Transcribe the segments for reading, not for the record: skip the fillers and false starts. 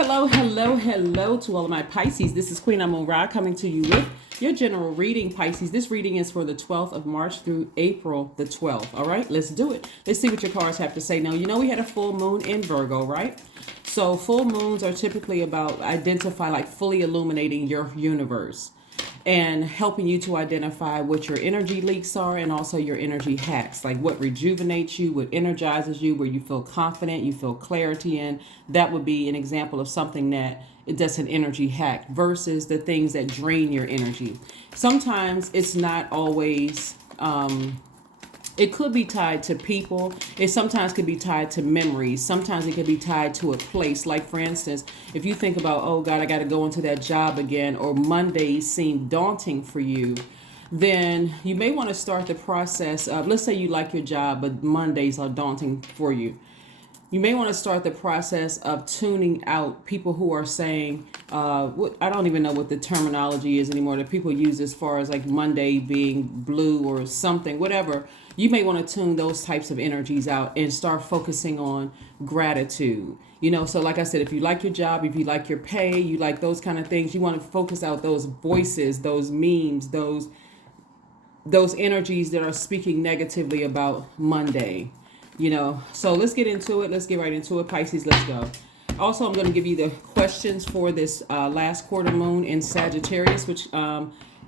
Hello, hello, hello to all of my Pisces. This is Queen Amun Ra coming to you with your general reading, Pisces. This reading is for the 12th of March through April the 12th. All right, let's do it. Let's see what your cards have to say. Now, you know we had a full moon in Virgo, right? So full moons are typically about identify, like fully illuminating your universe and helping you to identify what your energy leaks are and also your energy hacks, like what rejuvenates you, what energizes you, where you feel confident, you feel clarity in. That would be an example of something that's an energy hack versus the things that drain your energy. Sometimes it's not always it could be tied to people. It sometimes could be tied to memories. Sometimes it could be tied to a place. Like, for instance, if you think about, oh God, I got to go into that job again, or Mondays seem daunting for you, then you may want to start the process of, let's say you like your job, but Mondays are daunting for you. You may want to start the process of tuning out people who are saying, I don't even know what the terminology is anymore that people use as far as like Monday being blue or something, whatever. You may want to tune those types of energies out and start focusing on gratitude. So like I said, if you like your job, if you like your pay, you like those kind of things, you want to focus out those voices, those memes, those energies that are speaking negatively about Monday. So let's get into it. Let's get right into it, Pisces. Let's go. Also, I'm going to give you the questions for this last quarter moon in Sagittarius, which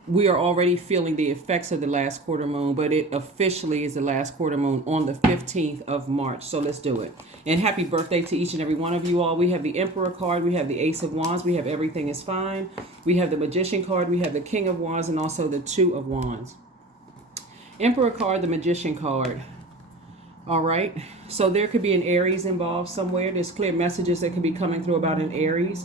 we are already feeling the effects of the last quarter moon, but it officially is the last quarter moon on the 15th of March. So let's do it. And happy birthday to each and every one of you all. We have the Emperor card. We have the Ace of Wands. We have Everything is Fine. We have the Magician card. We have the King of Wands and also the Two of Wands. Emperor card, the Magician card. All right, so there could be an Aries involved somewhere. There's clear messages that could be coming through about an Aries.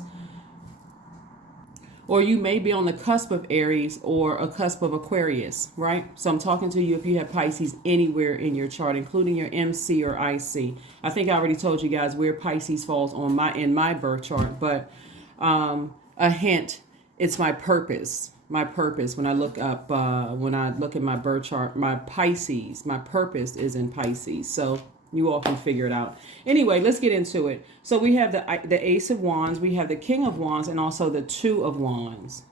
Or you may be on the cusp of Aries or a cusp of Aquarius, right? So I'm talking to you if you have Pisces anywhere in your chart, including your MC or IC. I think I already told you guys where Pisces falls on in my birth chart, but a hint, it's my purpose. My purpose, when I look up, when I look at my birth chart, my Pisces, my purpose is in Pisces. So you all can figure it out. Anyway, let's get into it. So we have the Ace of Wands, we have the King of Wands, and also the Two of Wands.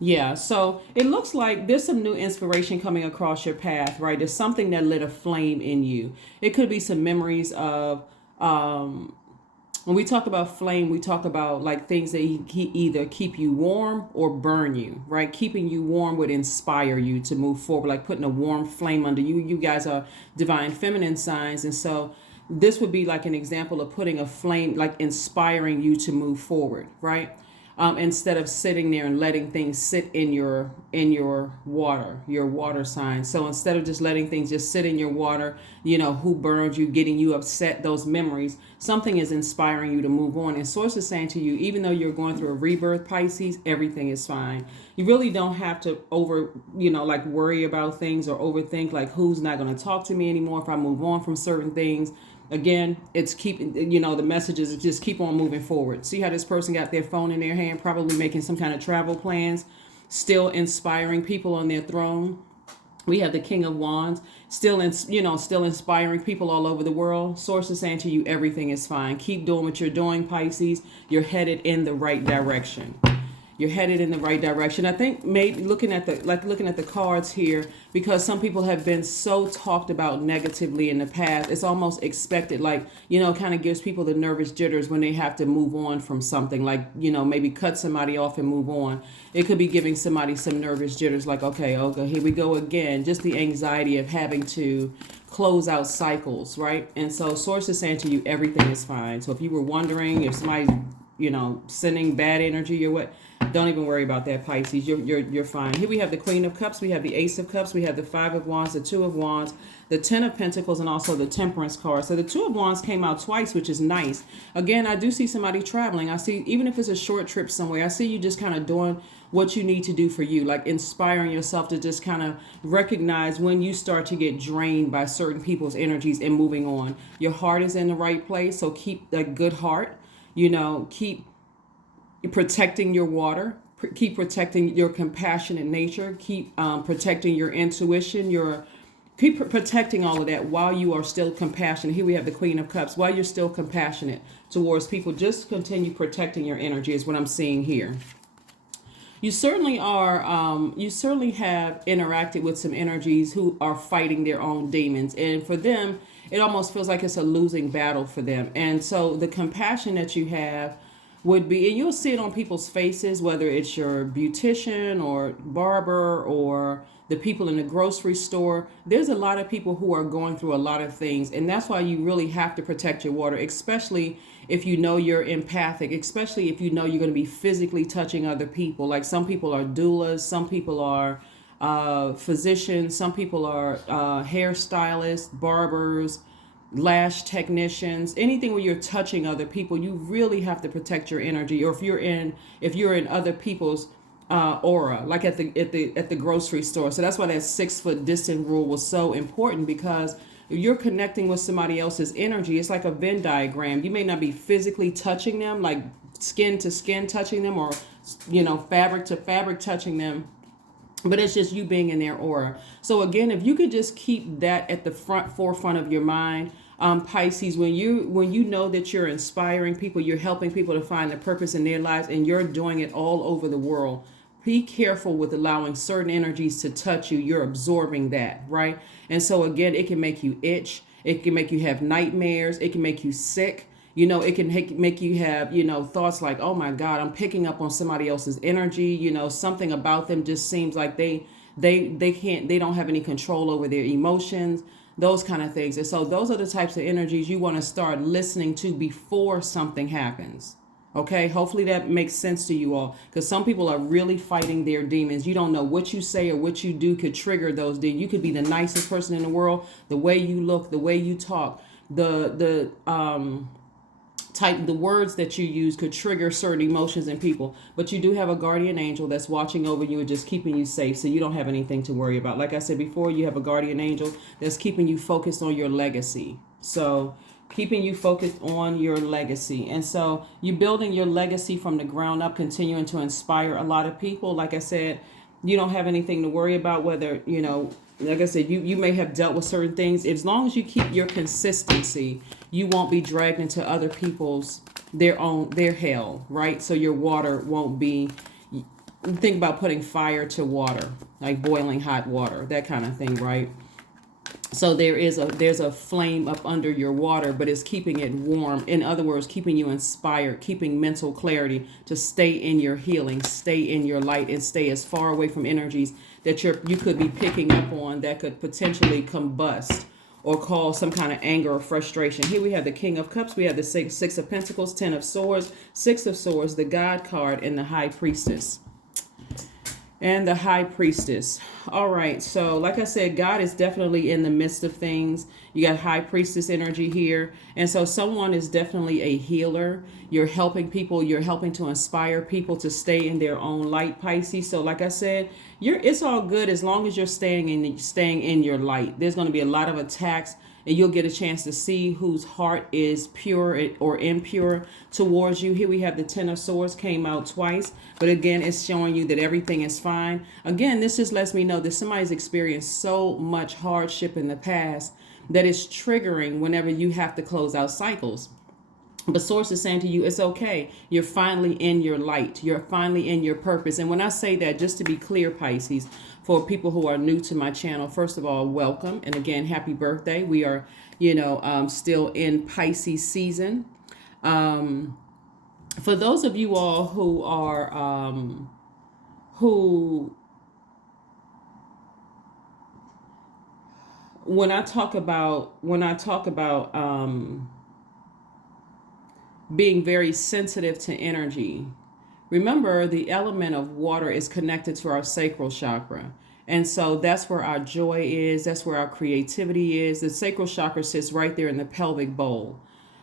Yeah, so it looks like there's some new inspiration coming across your path, right? There's something that lit a flame in you. It could be some memories of when we talk about flame, we talk about like things that he either keep you warm or burn you, right? Keeping you warm would inspire you to move forward, like putting a warm flame under you. You guys are divine feminine signs. And so this would be like an example of putting a flame, like inspiring you to move forward, right? Instead of sitting there and letting things sit in your water sign. So instead of just letting things just sit in your water, who burned you, getting you upset, those memories, something is inspiring you to move on. And Source is saying to you, even though you're going through a rebirth, Pisces, everything is fine. You really don't have to worry about things or overthink, like who's not going to talk to me anymore if I move on from certain things. Again, it's keeping, the messages is just keep on moving forward. See how this person got their phone in their hand, probably making some kind of travel plans, still inspiring people on their throne. We have the King of Wands, still inspiring people all over the world. Source is saying to you, everything is fine. Keep doing what you're doing, Pisces. You're headed in the right direction. You're headed in the right direction. I think maybe looking at the cards here, because some people have been so talked about negatively in the past, it's almost expected, kind of gives people the nervous jitters when they have to move on from something, maybe cut somebody off and move on. It could be giving somebody some nervous jitters, like, okay, here we go again. Just the anxiety of having to close out cycles, right? And so Source is saying to you, everything is fine. So if you were wondering if somebody's, sending bad energy or what, don't even worry about that, Pisces. You're fine. Here we have the Queen of Cups. We have the Ace of Cups. We have the Five of Wands, the Two of Wands, the Ten of Pentacles, and also the Temperance card. So the Two of Wands came out twice, which is nice. Again, I do see somebody traveling. I see, even if it's a short trip somewhere, I see you just kind of doing what you need to do for you, like inspiring yourself to just kind of recognize when you start to get drained by certain people's energies and moving on. Your heart is in the right place, so keep a good heart. Keep protecting your water, keep protecting your compassionate nature, keep protecting your intuition, your keep protecting all of that while you are still compassionate. Here we have the Queen of Cups. While you're still compassionate towards people, just continue protecting your energy is what I'm seeing here. You certainly are, you certainly have interacted with some energies who are fighting their own demons. And for them, it almost feels like it's a losing battle for them. And so the compassion that you have would be, and you'll see it on people's faces, whether it's your beautician or barber or the people in the grocery store. There's a lot of people who are going through a lot of things, and that's why you really have to protect your water, especially if you know you're empathic, especially if you know you're going to be physically touching other people. Like some people are doulas, some people are physicians, some people are hairstylists, barbers, lash technicians, anything where you're touching other people. You really have to protect your energy. Or if you're in other people's aura, like at the grocery store. So that's why that 6 foot distance rule was so important, because if you're connecting with somebody else's energy, it's like a Venn diagram. You may not be physically touching them, like skin to skin touching them, or fabric to fabric touching them, but it's just you being in their aura. So again, if you could just keep that at the forefront of your mind, Pisces, when you know that you're inspiring people, you're helping people to find the purpose in their lives, and you're doing it all over the world, be careful with allowing certain energies to touch you. You're absorbing that, right? And so again, it can make you itch. It can make you have nightmares. It can make you sick. It can make you have, thoughts like, oh my God, I'm picking up on somebody else's energy. Something about them just seems like they don't have any control over their emotions, those kind of things. And so those are the types of energies you want to start listening to before something happens. Okay, hopefully that makes sense to you all, because some people are really fighting their demons. You don't know what you say or what you do could trigger those demons. You could be the nicest person in the world. The way you look, the way you talk, the words that you use could trigger certain emotions in people. But you do have a guardian angel that's watching over you and just keeping you safe, so you don't have anything to worry about. Like I said before, you have a guardian angel that's keeping you focused on your legacy. So keeping you focused on your legacy. And so you're building your legacy from the ground up, continuing to inspire a lot of people. Like I said, you don't have anything to worry about, whether, like I said, you may have dealt with certain things. As long as you keep your consistency, you won't be dragged into other people's, their hell, right? So your water won't be, think about putting fire to water, like boiling hot water, that kind of thing, right? So there's a flame up under your water, but it's keeping it warm. In other words, keeping you inspired, keeping mental clarity to stay in your healing, stay in your light, and stay as far away from energies that you could be picking up on that could potentially combust or cause some kind of anger or frustration. Here we have the King of Cups. We have the Six of Pentacles, 10 of Swords, 6 of Swords, the God card, and the High Priestess. And the High Priestess. All right. So like I said, God is definitely in the midst of things. You got High Priestess energy here. And so someone is definitely a healer. You're helping people. You're helping to inspire people to stay in their own light, Pisces. So like I said, it's all good as long as you're staying in your light. There's going to be a lot of attacks, and you'll get a chance to see whose heart is pure or impure towards you. Here we have the 10 of Swords came out twice, but again, it's showing you that everything is fine. Again, this just lets me know that somebody's experienced so much hardship in the past that it's triggering whenever you have to close out cycles. But Source is saying to you, it's okay. You're finally in your light. You're finally in your purpose. And when I say that, just to be clear, Pisces, for people who are new to my channel, first of all, welcome. And again, happy birthday. We are, still in Pisces season. For those of you all who are, when I talk about, being very sensitive to energy, remember the element of water is connected to our sacral chakra. And so that's where our joy is. That's where our creativity is. The sacral chakra sits right there in the pelvic bowl.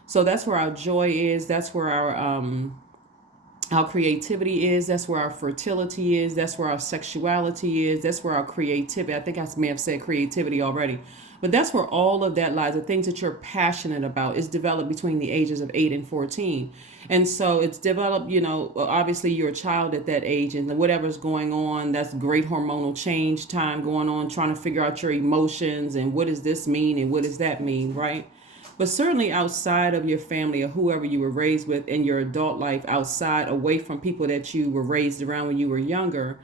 So that's where our joy is. That's where our creativity is. That's where our fertility is. That's where our sexuality is. That's where our creativity. I think I may have said creativity already. But that's where all of that lies. The things that you're passionate about is developed between the ages of 8 and 14. And so it's developed, obviously you're a child at that age, and whatever's going on, that's great hormonal change time going on, trying to figure out your emotions and what does this mean and what does that mean, right? But certainly outside of your family or whoever you were raised with in your adult life, outside, away from people that you were raised around when you were younger,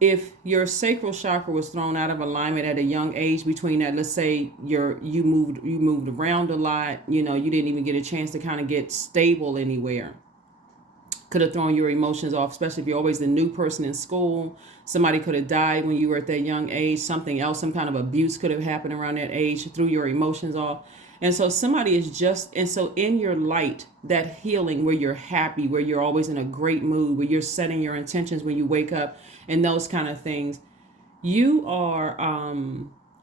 if your sacral chakra was thrown out of alignment at a young age, between that, let's say you moved around a lot, you didn't even get a chance to kind of get stable anywhere, could have thrown your emotions off, especially if you're always the new person in school. Somebody could have died when you were at that young age. Something else, some kind of abuse could have happened around that age, threw your emotions off. And so in your light, that healing where you're happy, where you're always in a great mood, where you're setting your intentions when you wake up and those kind of things, you are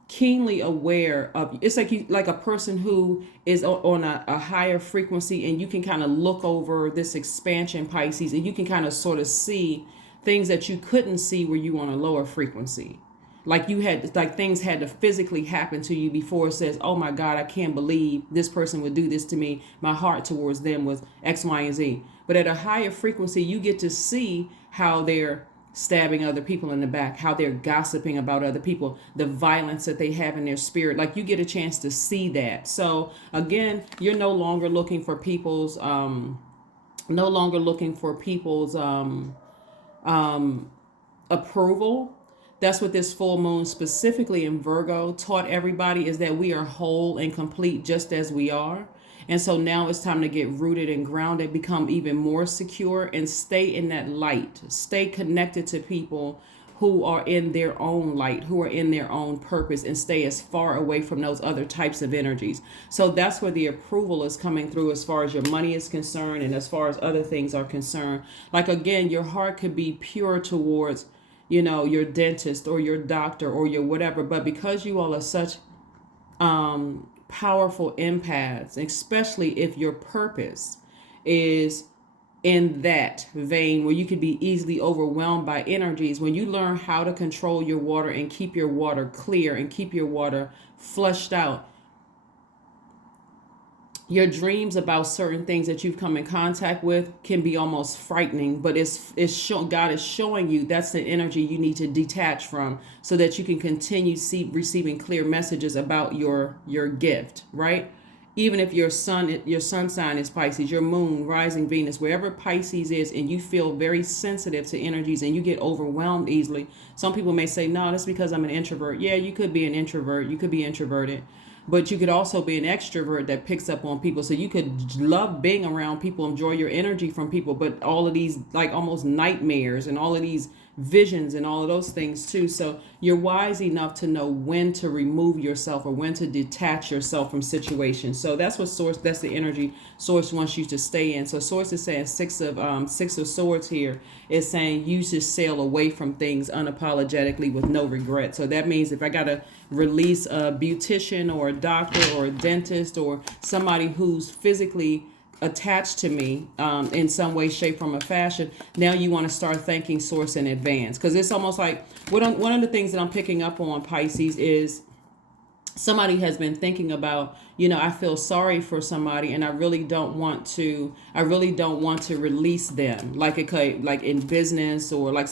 keenly aware of, it's like a person who is on a higher frequency, and you can kind of look over this expansion, Pisces, and you can kind of sort of see things that you couldn't see were you on a lower frequency. Like things had to physically happen to you before it says, oh my God, I can't believe this person would do this to me. My heart towards them was X, Y, and Z. But at a higher frequency, you get to see how they're stabbing other people in the back, how they're gossiping about other people, the violence that they have in their spirit. Like, you get a chance to see that. So again, you're no longer looking for people's approval. That's what this full moon, specifically in Virgo, taught everybody, is that we are whole and complete just as we are. And so now it's time to get rooted and grounded, become even more secure, and stay in that light. Stay connected to people who are in their own light, who are in their own purpose, and stay as far away from those other types of energies. So that's where the approval is coming through as far as your money is concerned, and as far as other things are concerned. Like, again, your heart could be pure towards your dentist or your doctor or your whatever. But because you all are such powerful empaths, especially if your purpose is in that vein where you could be easily overwhelmed by energies, when you learn how to control your water and keep your water clear and keep your water flushed out, your dreams about certain things that you've come in contact with can be almost frightening, but God is showing you that's the energy you need to detach from, so that you can continue receiving clear messages about your gift, right? Even if your sun sign is Pisces, your moon, rising Venus, wherever Pisces is, and you feel very sensitive to energies and you get overwhelmed easily. Some people may say, no, that's because I'm an introvert. Yeah, you could be an introvert. You could be introverted. But you could also be an extrovert that picks up on people. So you could love being around people, enjoy your energy from people, but all of these like almost nightmares and all of these visions and all of those things too. So you're wise enough to know when to remove yourself or when to detach yourself from situations. So that's the energy Source wants you to stay in. So Source is saying six of swords here is saying you should sail away from things unapologetically with no regret. So that means if I got to release a beautician or a doctor or a dentist or somebody who's physically attached to me in some way, shape, form, or fashion, now you want to start thanking Source in advance. Because it's almost like one of the things that I'm picking up on, Pisces, is somebody has been thinking about, I feel sorry for somebody and I really don't want to release them. Like it could, like in business, or like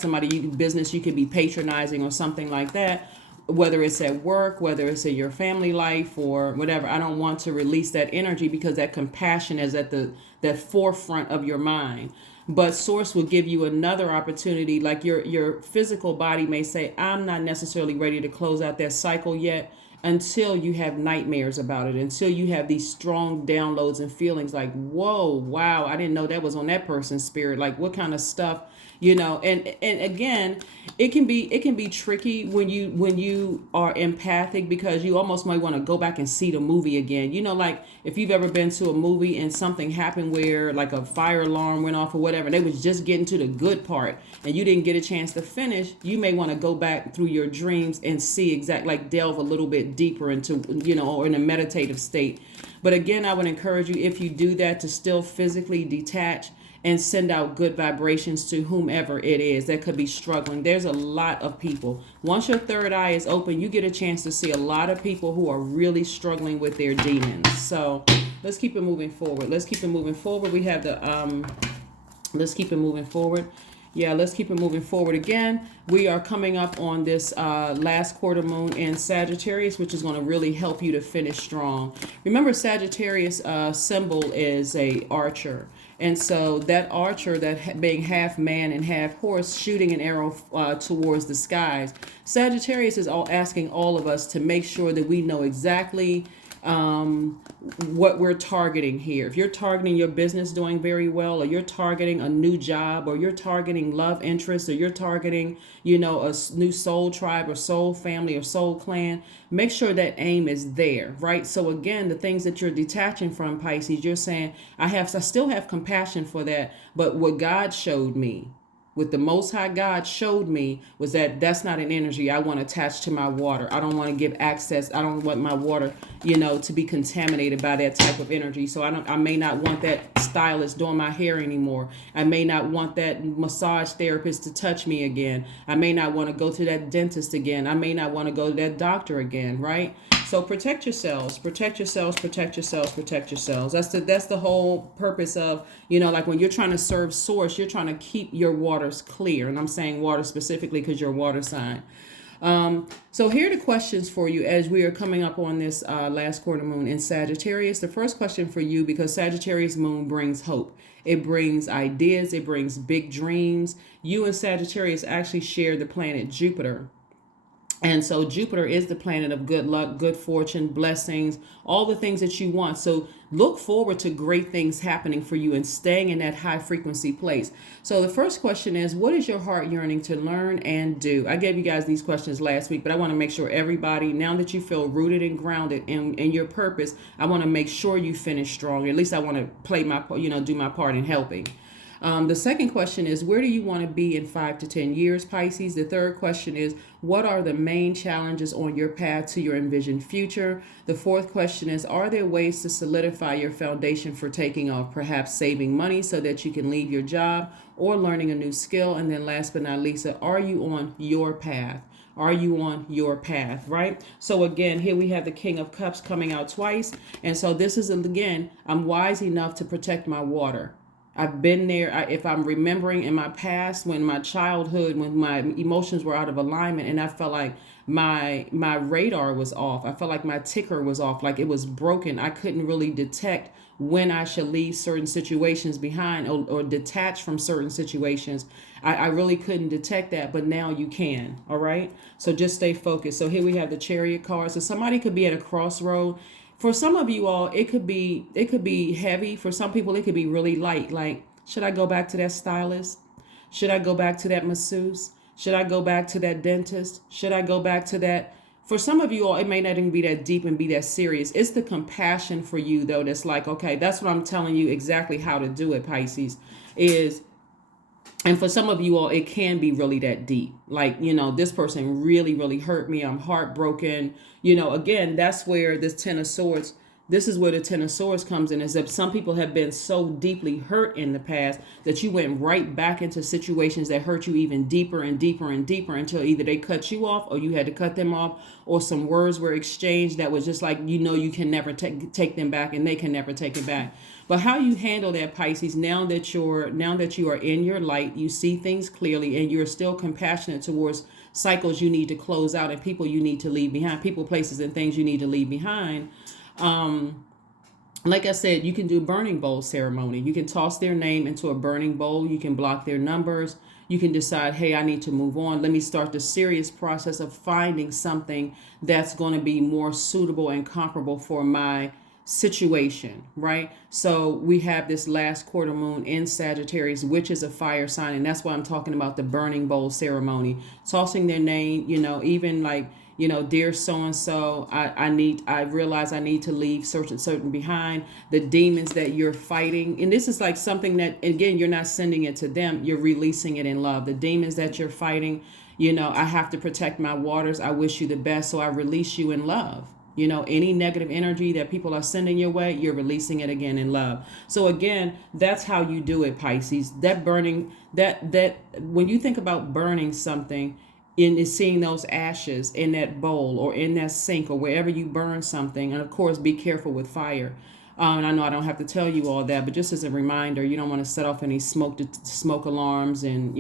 business, you could be patronizing or something like that. Whether it's at work, whether it's in your family life or whatever, I don't want to release that energy because that compassion is at that forefront of your mind. But Source will give you another opportunity. Like your physical body may say, I'm not necessarily ready to close out that cycle yet, until you have nightmares about it, until you have these strong downloads and feelings like, whoa, wow, I didn't know that was on that person's spirit. Like, what kind of stuff, and again, it can be tricky when you are empathic, because you almost might want to go back and see the movie again. Like if you've ever been to a movie and something happened where like a fire alarm went off or whatever, and they was just getting to the good part and you didn't get a chance to finish, you may want to go back through your dreams and see like delve a little bit deeper into, or in a meditative state. But again, I would encourage you, if you do that, to still physically detach and send out good vibrations to whomever it is that could be struggling. There's a lot of people. Once your third eye is open, you get a chance to see a lot of people who are really struggling with their demons. So let's keep it moving forward. Let's keep it moving forward. We have the let's keep it moving forward. Yeah, let's keep it moving forward again. We are coming up on this last quarter moon in Sagittarius, which is going to really help you to finish strong. Remember, Sagittarius symbol is a archer. And so that archer, that being half man and half horse, shooting an arrow towards the skies. Sagittarius is asking all of us to make sure that we know exactly what we're targeting here. If you're targeting your business doing very well, or you're targeting a new job, or you're targeting love interest, or you're targeting, a new soul tribe or soul family or soul clan, make sure that aim is there, right? So again, the things that you're detaching from, Pisces, you're saying, I still have compassion for that, but what God showed me, with the Most High God showed me, was that that's not an energy I want to attach to my water. I don't want to give access. I don't want my water, to be contaminated by that type of energy. So I may not want that stylist doing my hair anymore. I may not want that massage therapist to touch me again. I may not want to go to that dentist again. I may not want to go to that doctor again, right? So protect yourselves, protect yourselves, protect yourselves, protect yourselves. That's the whole purpose of, like when you're trying to serve source, you're trying to keep your waters clear. And I'm saying water specifically because you're a water sign. So here are the questions for you as we are coming up on this last quarter moon in Sagittarius. The first question for you, because Sagittarius moon brings hope. It brings ideas. It brings big dreams. You and Sagittarius actually share the planet Jupiter. And so Jupiter is the planet of good luck, good fortune, blessings, all the things that you want. So look forward to great things happening for you and staying in that high frequency place. So the first question is, what is your heart yearning to learn and do? I gave you guys these questions last week, but I want to make sure everybody, now that you feel rooted and grounded in your purpose, I want to make sure you finish strong. At least I want to play my, do my part in helping. The second question is, where do you want to be in 5 to 10 years, Pisces? The third question is, what are the main challenges on your path to your envisioned future? The fourth question is, are there ways to solidify your foundation for taking off, perhaps saving money so that you can leave your job or learning a new skill? And then last but not least, are you on your path? Are you on your path, right? So again, here we have the King of Cups coming out twice. And so this is, again, I'm wise enough to protect my water. I've been there. If I'm remembering in my past, when my childhood, when my emotions were out of alignment and I felt like my radar was off. I felt like my ticker was off, like it was broken. I couldn't really detect when I should leave certain situations behind or detach from certain situations. I really couldn't detect that, but now you can. All right. So just stay focused. So here we have the Chariot card. So somebody could be at a crossroad. For some of you all, it could be heavy. For some people, it could be really light. Like, should I go back to that stylist? Should I go back to that masseuse? Should I go back to that dentist? Should I go back to that? For some of you all, it may not even be that deep and be that serious. It's the compassion for you, though, that's like, okay, that's what I'm telling you exactly how to do it, Pisces, is. And for some of you all, it can be really that deep. Like, this person really, really hurt me. I'm heartbroken. Again, that's where this Ten of Swords, this is where the Ten of Swords comes in, is that some people have been so deeply hurt in the past that you went right back into situations that hurt you even deeper and deeper and deeper until either they cut you off or you had to cut them off, or some words were exchanged that was just like, you can never take them back and they can never take it back. But how you handle that, Pisces, now that you are in your light, you see things clearly, and you're still compassionate towards cycles you need to close out and people you need to leave behind, people, places, and things you need to leave behind. Like I said, you can do burning bowl ceremony. You can toss their name into a burning bowl. You can block their numbers. You can decide, hey, I need to move on. Let me start the serious process of finding something that's going to be more suitable and comparable for my situation, right? So we have this last quarter moon in Sagittarius, which is a fire sign, and that's why I'm talking about the burning bowl ceremony, tossing their name, even like, dear so-and-so, I realize I need to leave certain behind. The demons that you're fighting, and this is like something that, again, you're not sending it to them, you're releasing it in love. The demons that you're fighting, I have to protect my waters. I wish you the best, so I release you in love. Any negative energy that people are sending your way, you're releasing it again in love. So again, that's how you do it, Pisces. That burning, that when you think about burning something, in is seeing those ashes in that bowl or in that sink or wherever you burn something. And of course, be careful with fire. And I know I don't have to tell you all that, but just as a reminder, you don't want to set off any smoke alarms and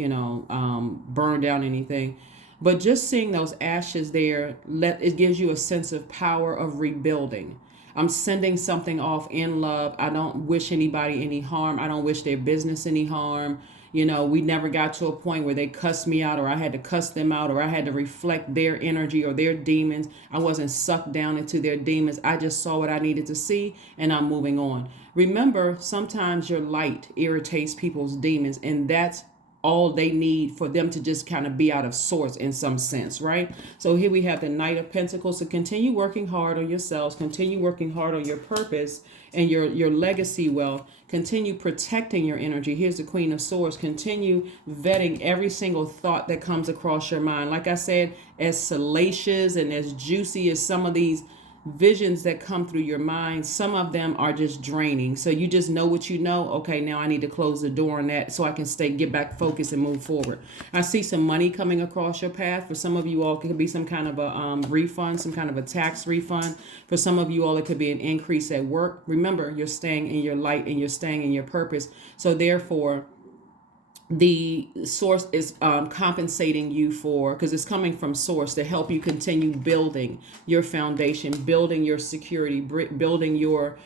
burn down anything. But just seeing those ashes there, it gives you a sense of power of rebuilding. I'm sending something off in love. I don't wish anybody any harm. I don't wish their business any harm. We never got to a point where they cussed me out or I had to cuss them out or I had to reflect their energy or their demons. I wasn't sucked down into their demons. I just saw what I needed to see and I'm moving on. Remember, sometimes your light irritates people's demons, and that's all they need for them to just kind of be out of sorts in some sense, right? So here we have the Knight of Pentacles. So continue working hard on yourselves, continue working hard on your purpose and your legacy wealth. Continue protecting your energy. Here's the Queen of Swords. Continue vetting every single thought that comes across your mind. Like I said, as salacious and as juicy as some of these visions that come through your mind, some of them are just draining. So you just know what you know. Okay, now I need to close the door on that so I can get back focused and move forward. I see some money coming across your path. For some of you all, it could be some kind of a refund, some kind of a tax refund. For some of you all, it could be an increase at work. Remember, you're staying in your light and you're staying in your purpose. So therefore, the source is compensating you for, because it's coming from source to help you continue building your foundation, building your security, building your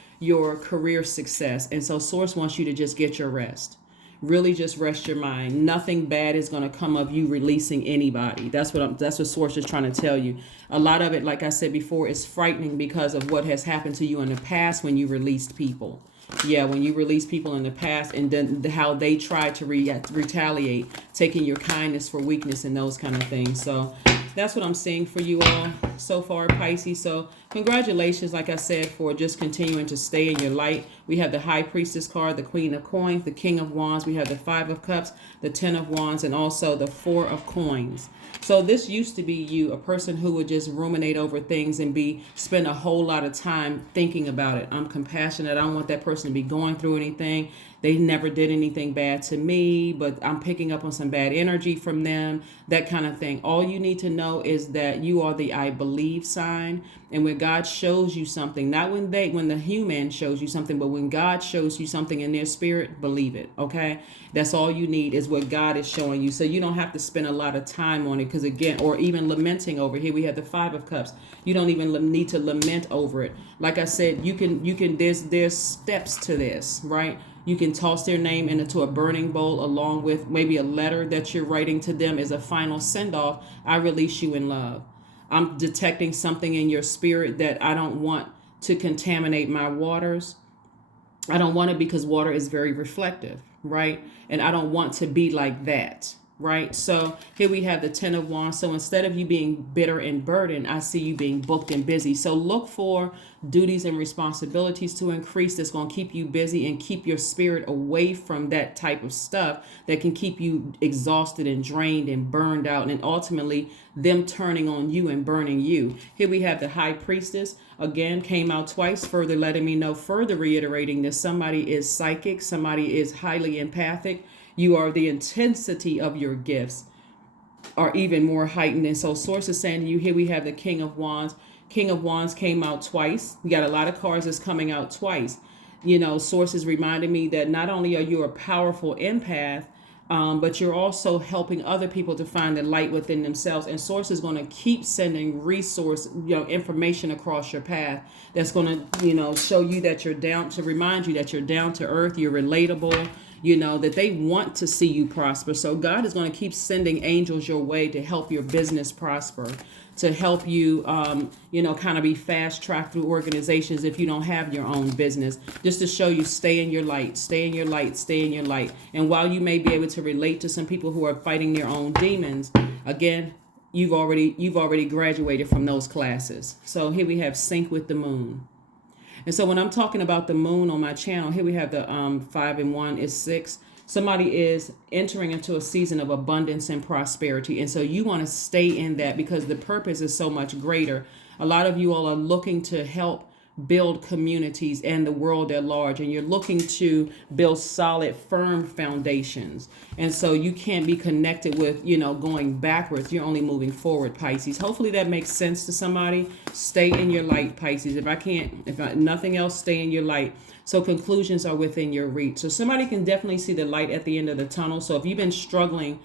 career success. And so source wants you to just get your rest. Really just rest your mind. Nothing bad is going to come of you releasing anybody. That's what source is trying to tell you. A lot of it, like I said before, is frightening because of what has happened to you in the past when you released people. Yeah, when you release people in the past and then how they try to retaliate, taking your kindness for weakness and those kind of things. So that's what I'm seeing for you all so far, Pisces. So congratulations, like I said, for just continuing to stay in your light. We have the High Priestess card, the Queen of Coins, the King of Wands. We have the Five of Cups, the Ten of Wands, and also the Four of Coins. So this used to be you, a person who would just ruminate over things and spend a whole lot of time thinking about it. I'm compassionate. I don't want that person to be going through anything. They never did anything bad to me, but I'm picking up on some bad energy from them, that kind of thing. All you need to know is that you are the I believe sign. And when God shows you something, not when the human shows you something, but when God shows you something in their spirit, believe it. Okay. That's all you need is what God is showing you. So you don't have to spend a lot of time on it, because again, or even lamenting over here. We have the Five of Cups. You don't even need to lament over it. Like I said, you can, there's steps to this, right? You can toss their name into a burning bowl along with maybe a letter that you're writing to them as a final send-off. I release you in love. I'm detecting something in your spirit that I don't want to contaminate my waters. I don't want it because water is very reflective, right? And I don't want to be like that, right? So here we have the Ten of Wands. So instead of you being bitter and burdened, I see you being booked and busy. So look for duties and responsibilities to increase that's going to keep you busy and keep your spirit away from that type of stuff that can keep you exhausted and drained and burned out, and ultimately them turning on you and burning you. Here we have the High Priestess. Again, came out twice, further letting me know, further reiterating that somebody is psychic, somebody is highly empathic. You are the intensity of your gifts are even more heightened. And so source is saying to you, here we have the King of Wands. King of Wands came out twice. We got a lot of cards that's coming out twice. Source is reminding me that not only are you a powerful empath, but you're also helping other people to find the light within themselves. And source is going to keep sending information across your path that's going to, show you that you're down, to remind you that you're down to earth, you're relatable, that they want to see you prosper. So God is going to keep sending angels your way to help your business prosper, to help you, kind of be fast tracked through organizations if you don't have your own business, just to show you stay in your light, stay in your light, stay in your light. And while you may be able to relate to some people who are fighting their own demons, again, you've already graduated from those classes. So here we have sync with the moon. And so when I'm talking about the moon on my channel, here we have the 5 and 1 is 6. Somebody is entering into a season of abundance and prosperity. And so you want to stay in that because the purpose is so much greater. A lot of you all are looking to help build communities and the world at large, and you're looking to build solid, firm foundations. And so you can't be connected with, going backwards. You're only moving forward, Pisces. Hopefully that makes sense to somebody. Stay in your light, Pisces. If nothing else, stay in your light. So conclusions are within your reach. So somebody can definitely see the light at the end of the tunnel. So if you've been struggling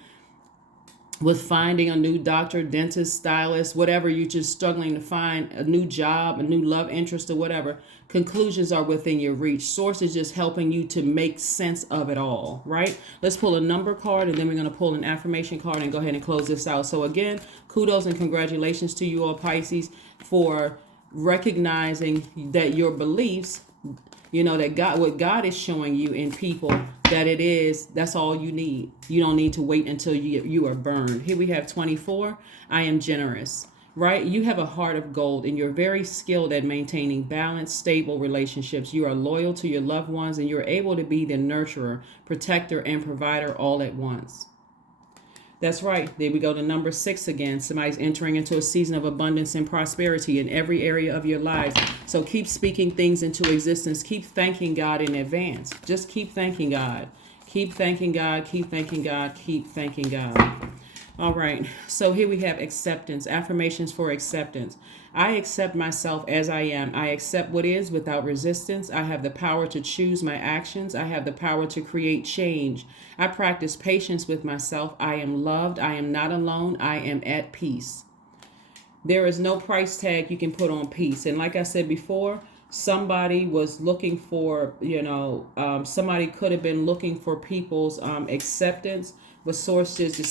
with finding a new doctor, dentist, stylist, whatever, you're just struggling to find a new job, a new love interest, or whatever, conclusions are within your reach. Source is just helping you to make sense of it all, right? Let's pull a number card, and then we're going to pull an affirmation card and go ahead and close this out. So again, kudos and congratulations to you all, Pisces, for recognizing that your beliefs, that what God is showing you in people, that's all you need. You don't need to wait until you are burned. Here we have 24. I am generous, right? You have a heart of gold, and you're very skilled at maintaining balanced, stable relationships. You are loyal to your loved ones, and you're able to be the nurturer, protector, and provider all at once. That's right. There we go to number 6 again. Somebody's entering into a season of abundance and prosperity in every area of your life. So keep speaking things into existence. Keep thanking God in advance. Just keep thanking God. Keep thanking God. Keep thanking God. Keep thanking God. All right. So here we have acceptance. Affirmations for acceptance. I accept myself as I am. I accept what is without resistance. I have the power to choose my actions. I have the power to create change. I practice patience with myself. I am loved. I am not alone. I am at peace. There is no price tag you can put on peace. And like I said before, somebody was looking for, somebody could have been looking for people's acceptance, but source is to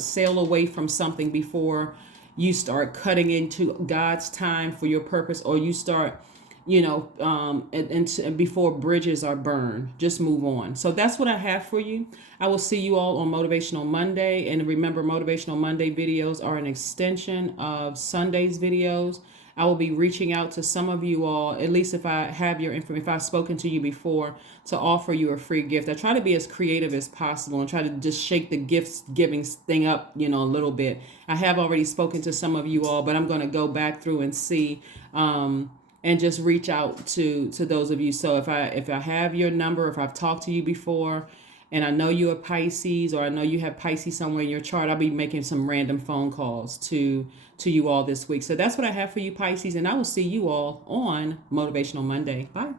sail away from something before you start cutting into God's time for your purpose, or you start, and before bridges are burned. Just move on. So that's what I have for you. I will see you all on Motivational Monday. And remember, Motivational Monday videos are an extension of Sunday's videos. I will be reaching out to some of you all, at least if I have your information, if I've spoken to you before, to offer you a free gift. I try to be as creative as possible and try to just shake the gifts giving thing up, a little bit. I have already spoken to some of you all, but I'm going to go back through and see, and just reach out to those of you. So if I have your number, if I've talked to you before, and I know you're a Pisces, or I know you have Pisces somewhere in your chart, I'll be making some random phone calls to you all this week. So that's what I have for you, Pisces, and I will see you all on Motivational Monday. Bye.